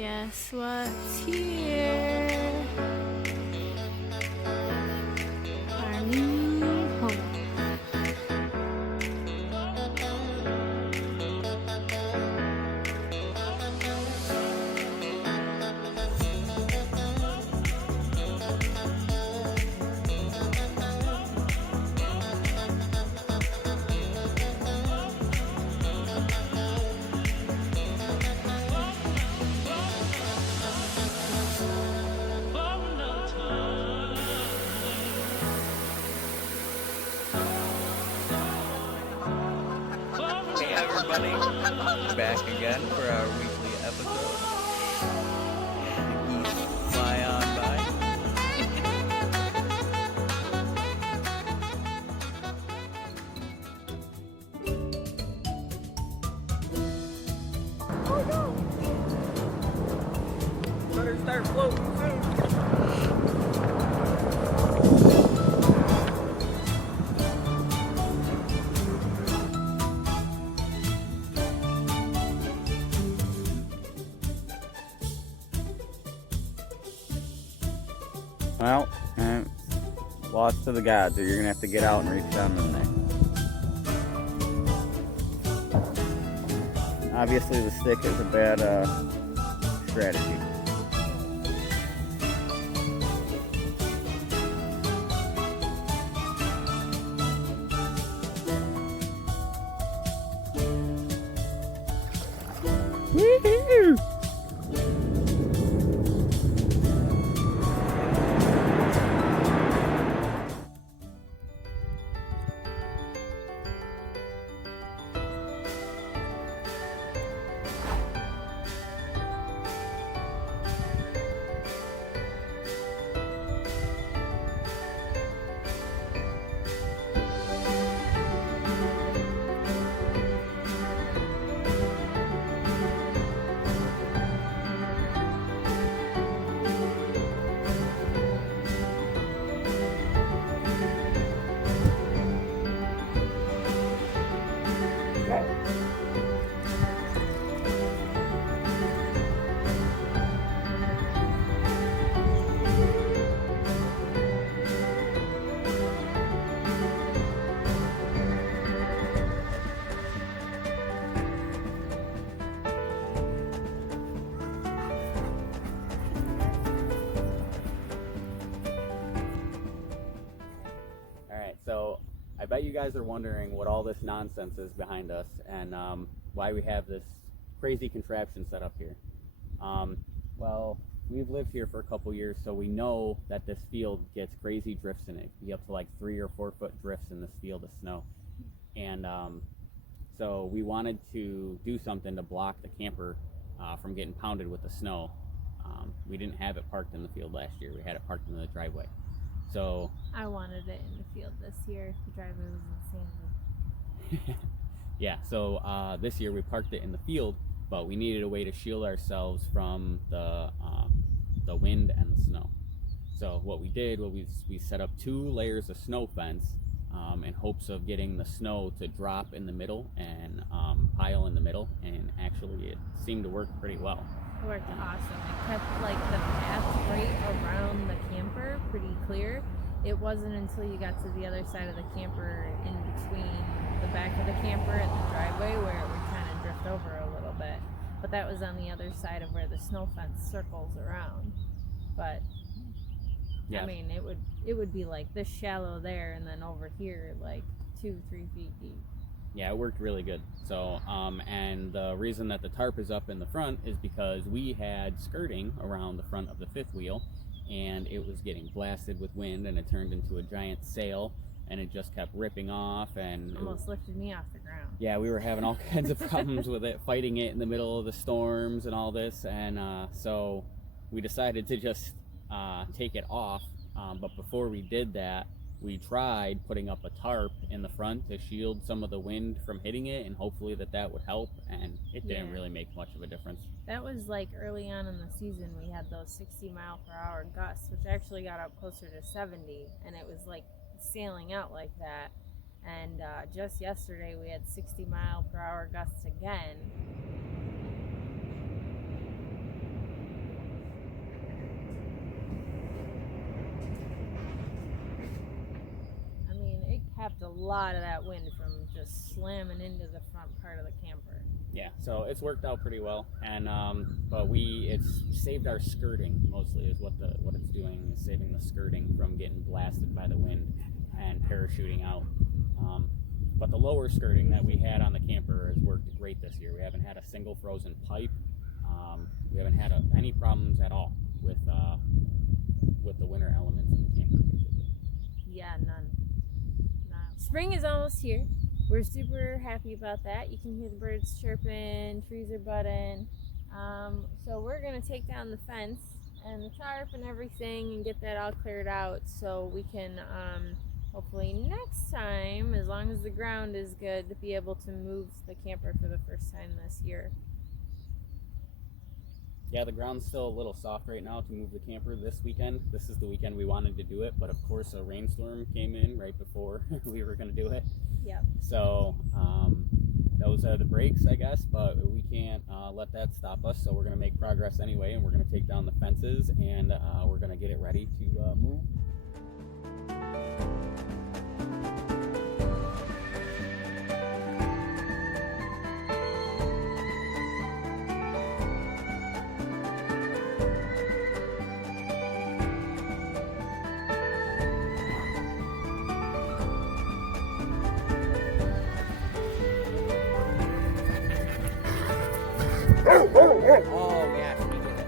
Guess what's here? Our new home. Hey everybody, back again for our weekly episode. The geese fly on by. Oh no! Better start floating soon. Well, lost to the gods, or you're gonna have to get out and reach down in there. Obviously, the stick is a bad strategy. Woohoo! Alright, so I bet you guys are wondering what all this nonsense is behind us and why we have this crazy contraption set up here. Well, we've lived here for a couple years, so we know that this field gets crazy drifts in it. It can be up to like 3 or 4 foot drifts in this field of snow. And so we wanted to do something to block the camper from getting pounded with the snow. We didn't have it parked in the field last year. We had it parked in the driveway. So I wanted it in the field this year. The driveway was insanity. yeah, so this year we parked it in the field, but we needed a way to shield ourselves from the wind and the snow. So what we did was we set up 2 layers of snow fence in hopes of getting the snow to drop in the middle and pile in the middle, and actually it seemed to work pretty well. It worked awesome. It kept like the path right around the camper pretty clear. It wasn't until you got to the other side of the camper, in between the back of the camper and the driveway, where it would kind of drift over a little bit. But that was on the other side of where the snow fence circles around. But yeah. I mean, it would be like this shallow there, and then over here like 2-3 feet deep. Yeah, it worked really good. So, and the reason that the tarp is up in the front is because we had skirting around the front of the fifth wheel, and it was getting blasted with wind, and it turned into a giant sail, and it just kept ripping off, and almost lifted me off the ground. Yeah, we were having all kinds of problems with it, fighting it in the middle of the storms and all this, and so we decided to just take it off. But before we did that, we tried putting up a tarp in the front to shield some of the wind from hitting it, and hopefully that would help, and it didn't really make much of a difference. That was like early on in the season. We had those 60-mile-per-hour gusts, which actually got up closer to 70, and it was like sailing out like that. And just yesterday we had 60-mile-per-hour gusts again. lot of that wind from just slamming into the front part of the camper. Yeah, so it's worked out pretty well, and but it's saved our skirting mostly is what it's doing, is saving the skirting from getting blasted by the wind and parachuting out. But the lower skirting that we had on the camper has worked great this year. We haven't had a single frozen pipe. We haven't had any problems at all with the winter elements in the camper, basically. Yeah, none. Spring is almost here. We're super happy about that. You can hear the birds chirping, trees are budding. So we're gonna take down the fence and the tarp and everything and get that all cleared out so we can hopefully next time, as long as the ground is good, to be able to move the camper for the first time this year. Yeah, the ground's still a little soft right now to move the camper this weekend. This is the weekend we wanted to do it, but of course a rainstorm came in right before we were going to do it. Yep. So those are the breaks, I guess, but we can't let that stop us. So we're going to make progress anyway, and we're going to take down the fences, and we're going to get it ready to move. Oh, yes, we did it.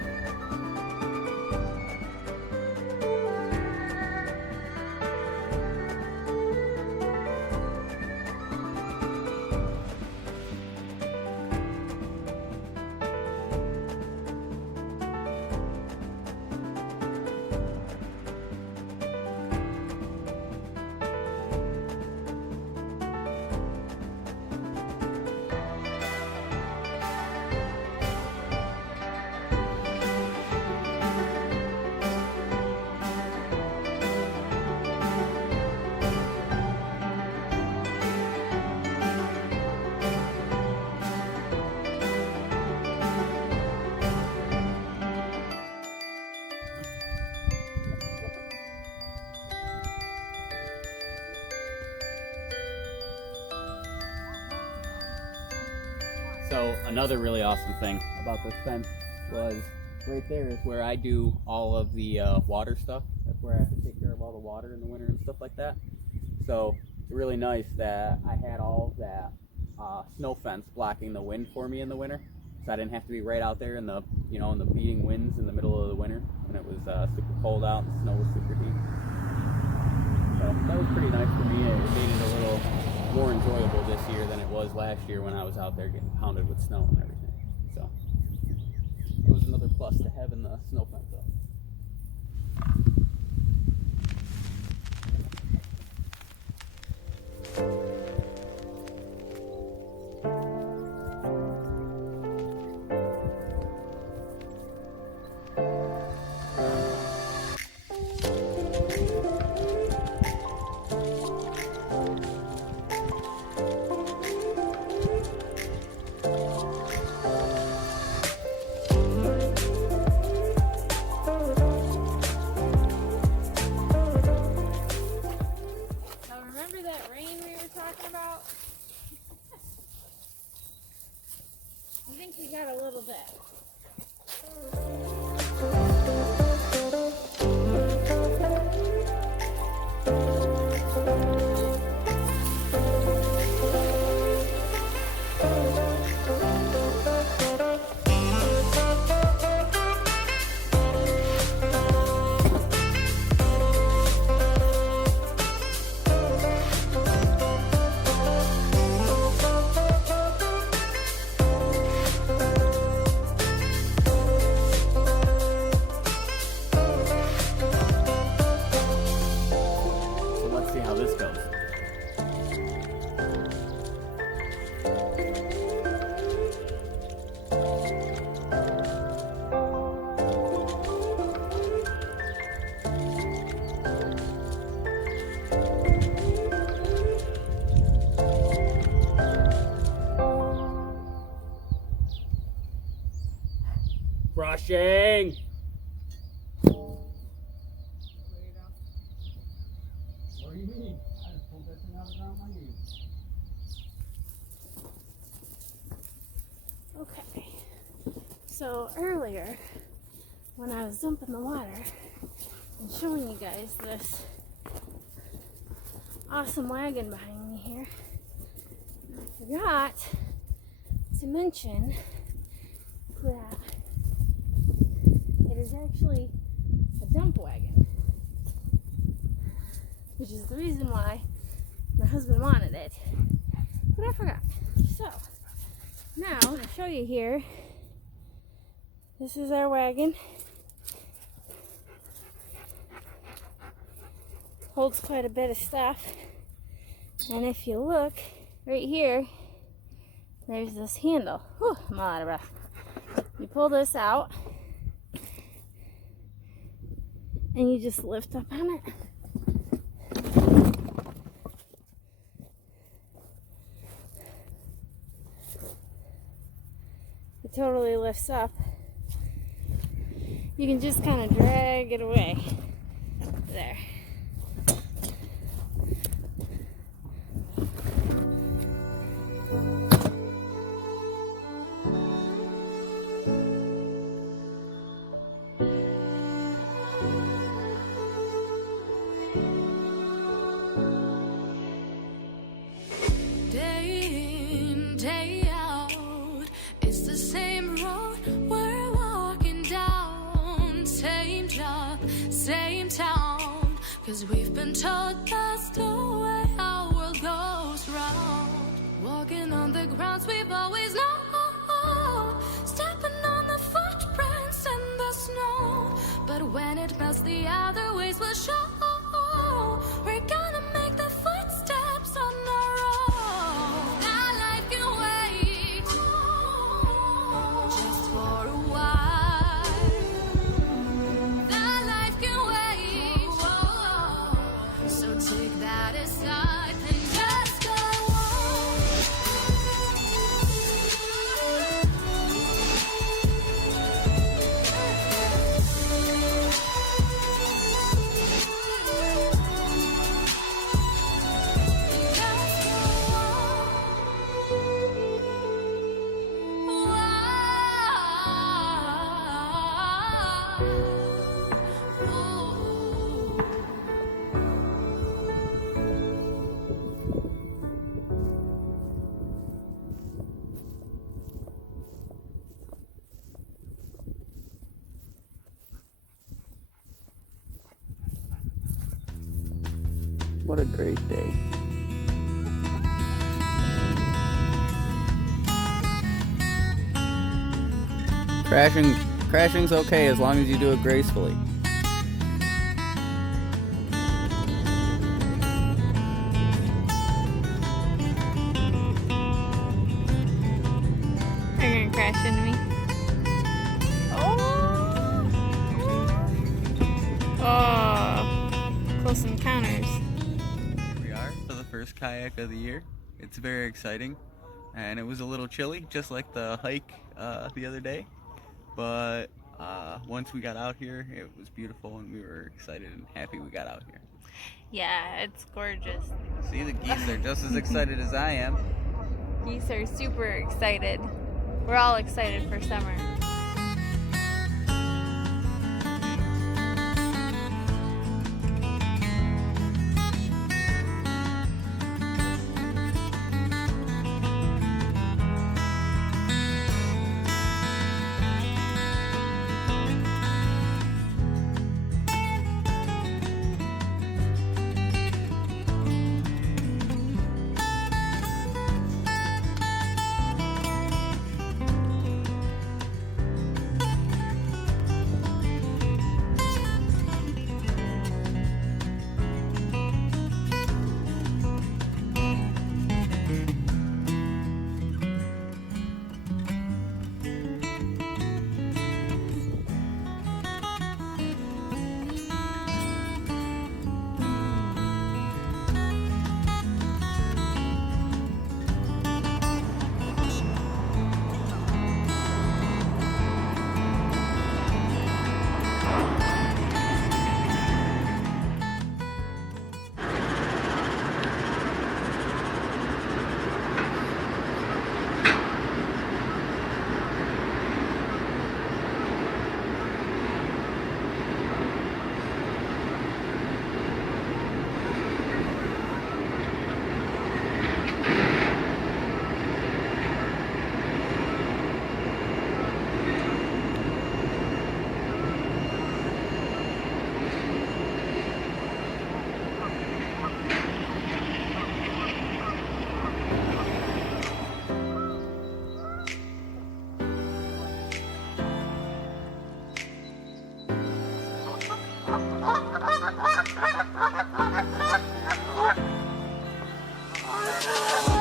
So another really awesome thing about this fence was right there is where I do all of the water stuff. That's where I have to take care of all the water in the winter and stuff like that. So it's really nice that I had all that snow fence blocking the wind for me in the winter, so I didn't have to be right out there in the in the beating winds in the middle of the winter when it was super cold out and the snow was super deep. So that was pretty nice for me. It made it a little more enjoyable this year than it was last year when I was out there getting pounded with snow and everything. So it was another plus to having the snow fence up. I think we got a little bit. Brushing! What do you mean? I just pulled that thing out of the ground like So earlier, when I was dumping the water and showing you guys this awesome wagon behind me here, I forgot to mention that it is actually a dump wagon, which is the reason why my husband wanted it, but I forgot. So now I'll show you here. This is our wagon. Holds quite a bit of stuff, and if you look right here, there's this handle. Whew, I'm all out of breath. You pull this out and you just lift up on it. It totally lifts up. You can just kind of drag it away. There. Cause we've been told that's the way our world goes round. Walking on the grounds we've always known, stepping on the footprints in the snow. But when it melts, the other ways will show. We're gonna make the footsteps on our own. That life can wait, just for a while. That life can wait, so take that aside and just go What a great day. Crashing's okay as long as you do it gracefully. They're gonna crash into me. Oh, close encounters. Here we are for the first kayak of the year. It's very exciting, and it was a little chilly, just like the hike the other day. But once we got out here, it was beautiful, and we were excited and happy we got out here. Yeah, it's gorgeous. See, the geese are just as excited as I am. Geese are super excited. We're all excited for summer.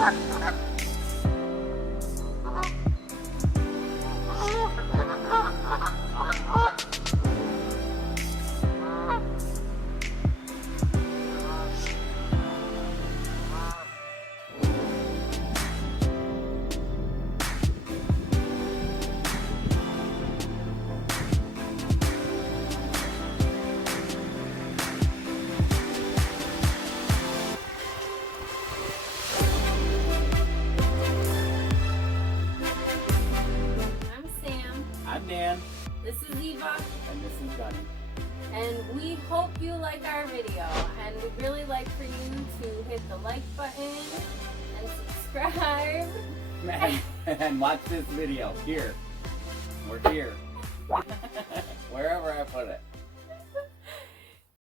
I'm Sam. I'm Dan. This is Eva. And this is Gunny. And we hope you like our video. And we'd really like for you to hit the like button and subscribe. And watch this video here. We're here. Wherever I put it.